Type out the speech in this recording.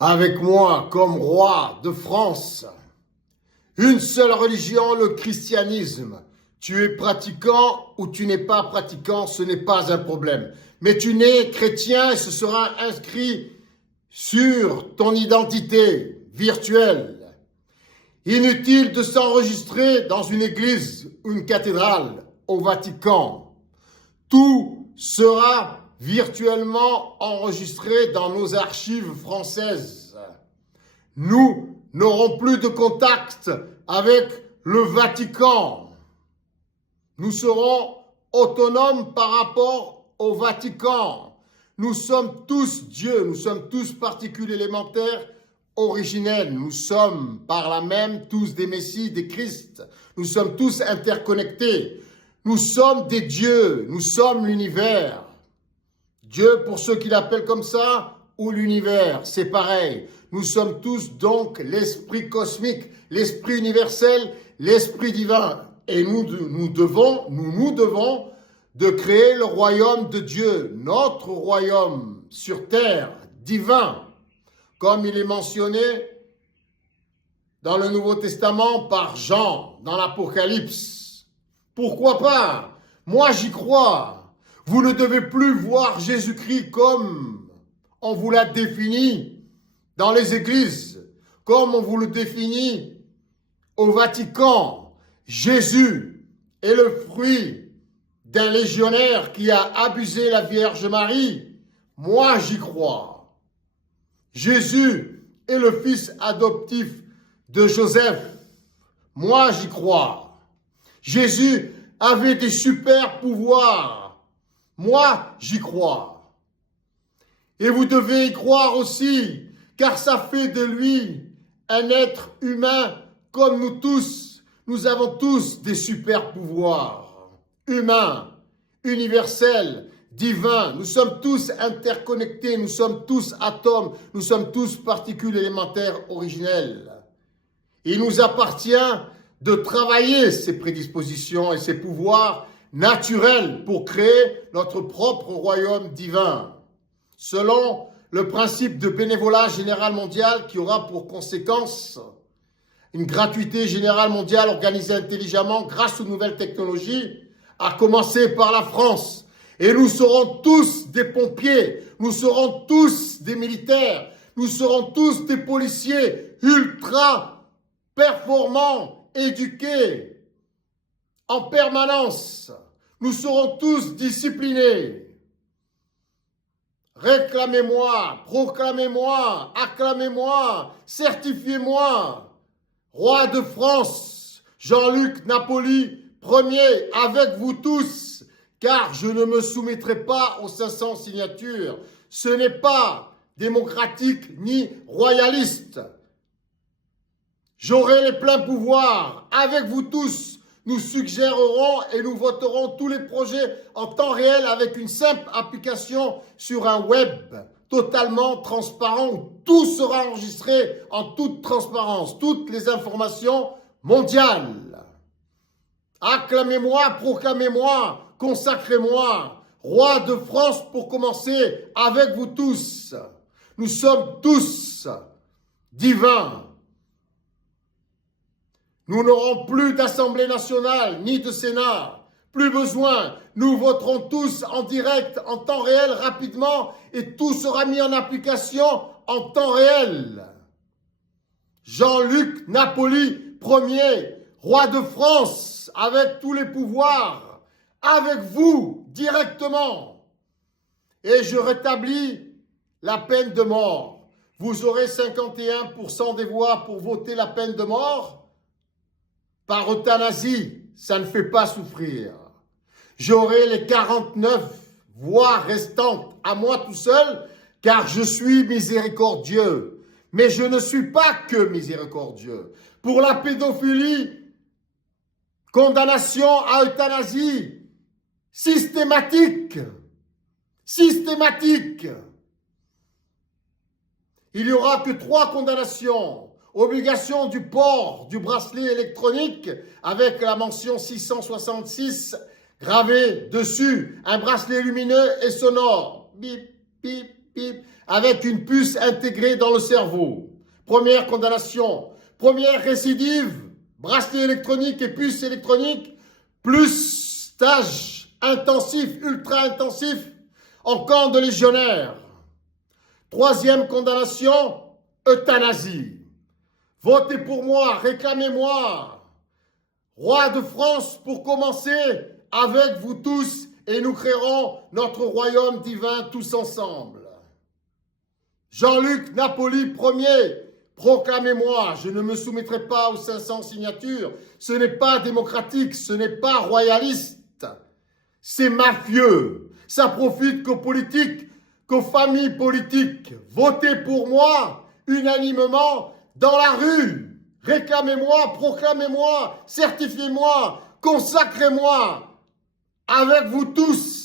avec moi comme roi de France. Une seule religion, le christianisme. Tu es pratiquant ou tu n'es pas pratiquant, ce n'est pas un problème. Mais tu n'es chrétien et ce sera inscrit sur ton identité virtuelle. Inutile de s'enregistrer dans une église ou une cathédrale au Vatican. Tout sera virtuellement enregistré dans nos archives françaises. Nous n'aurons plus de contact avec le Vatican. Nous serons autonomes par rapport au Vatican. Nous sommes tous Dieu, nous sommes tous particules élémentaires originelles. Nous sommes par là même tous des Messies, des Christ. Nous sommes tous interconnectés. Nous sommes des dieux, nous sommes l'univers. Dieu, pour ceux qui l'appellent comme ça, ou l'univers, c'est pareil. Nous sommes tous donc l'esprit cosmique, l'esprit universel, l'esprit divin. Et nous devons de créer le royaume de Dieu, notre royaume sur terre, divin, comme il est mentionné dans le Nouveau Testament par Jean, dans l'Apocalypse. Pourquoi pas? Moi, j'y crois. Vous ne devez plus voir Jésus-Christ comme on vous l'a défini dans les églises, comme on vous le définit au Vatican. Jésus est le fruit d'un légionnaire qui a abusé la Vierge Marie. Moi, j'y crois. Jésus est le fils adoptif de Joseph. Moi, j'y crois. Jésus avait des super pouvoirs. Moi, j'y crois. Et vous devez y croire aussi, car ça fait de lui un être humain comme nous tous. Nous avons tous des super pouvoirs. Humains, universels, divins. Nous sommes tous interconnectés, nous sommes tous atomes, nous sommes tous particules élémentaires originelles. Il nous appartient de travailler ces prédispositions et ces pouvoirs naturels pour créer notre propre royaume divin, selon le principe de bénévolat général mondial qui aura pour conséquence une gratuité générale mondiale organisée intelligemment grâce aux nouvelles technologies, à commencer par la France. Et nous serons tous des pompiers, nous serons tous des militaires, nous serons tous des policiers ultra performants, éduqués en permanence. Nous serons tous disciplinés. Réclamez-moi, proclamez-moi, acclamez-moi, certifiez-moi. Roi de France, Jean-Luc Napoli, premier, avec vous tous, car je ne me soumettrai pas aux 500 signatures. Ce n'est pas démocratique ni royaliste. J'aurai les pleins pouvoirs. Avec vous tous, nous suggérerons et nous voterons tous les projets en temps réel avec une simple application sur un web totalement transparent où tout sera enregistré en toute transparence, toutes les informations mondiales. Acclamez-moi, proclamez-moi, consacrez-moi, roi de France pour commencer avec vous tous. Nous sommes tous divins. Nous n'aurons plus d'Assemblée nationale ni de Sénat. Plus besoin. Nous voterons tous en direct, en temps réel, rapidement, et tout sera mis en application en temps réel. Jean-Luc Napoli, premier, roi de France, avec tous les pouvoirs, avec vous, directement. Et je rétablis la peine de mort. Vous aurez 51% des voix pour voter la peine de mort. Par euthanasie, ça ne fait pas souffrir. J'aurai les 49 voix restantes à moi tout seul, car je suis miséricordieux. Mais je ne suis pas que miséricordieux. Pour la pédophilie, condamnation à euthanasie, systématique. Systématique. Il n'y aura que 3 condamnations. Obligation du port du bracelet électronique avec la mention 666 gravée dessus. Un bracelet lumineux et sonore. Bip, bip, bip, avec une puce intégrée dans le cerveau. Première condamnation. Première récidive, bracelet électronique et puce électronique, plus stage intensif, ultra intensif, en camp de légionnaire. Troisième condamnation, euthanasie. Votez pour moi, réclamez-moi. Roi de France pour commencer, avec vous tous, et nous créerons notre royaume divin tous ensemble. Jean-Luc Napoli Ier, proclamez-moi, je ne me soumettrai pas aux 500 signatures. Ce n'est pas démocratique, ce n'est pas royaliste. C'est mafieux. Ça profite qu'aux politiques, qu'aux familles politiques. Votez pour moi, unanimement, dans la rue. Réclamez-moi, proclamez-moi, certifiez-moi, consacrez-moi. Avec vous tous.